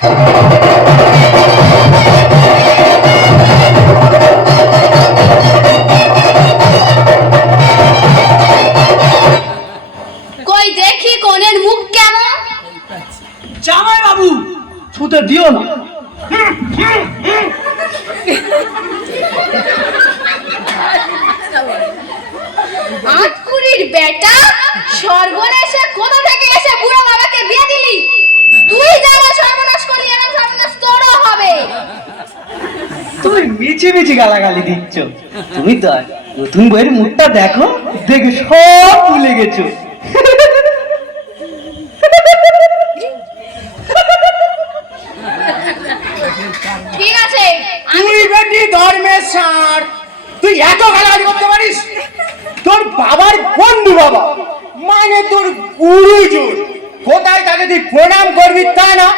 কই দেখি কোনের মুখ কেমন? জামাই বাবু ছুতে দিও না। আটকুড়ির বেটা, সর্বনাশে কোথা থেকে এসে বুড়ো বাবাকে বিয়ে দিলি? তুই যাওয়া সর্বনাশ করলি, এমন সর্বনাশ তোরও হবে। তুমি মিছি মিছি গালাগালি দিচ্ছ। তুমি তো নতুন বইয়ের মুখটা দেখো, দেখে সব ভুলে গেছো। ঠিক আছে, তুই বেটি ধর্মের সার, তুই এত গালাগালি করতে পারিস? তোর বাবার বন্ধু বাবা, মানে তোর গুরুজন, কোথায় তাকে তুই প্রণাম করবি তা না?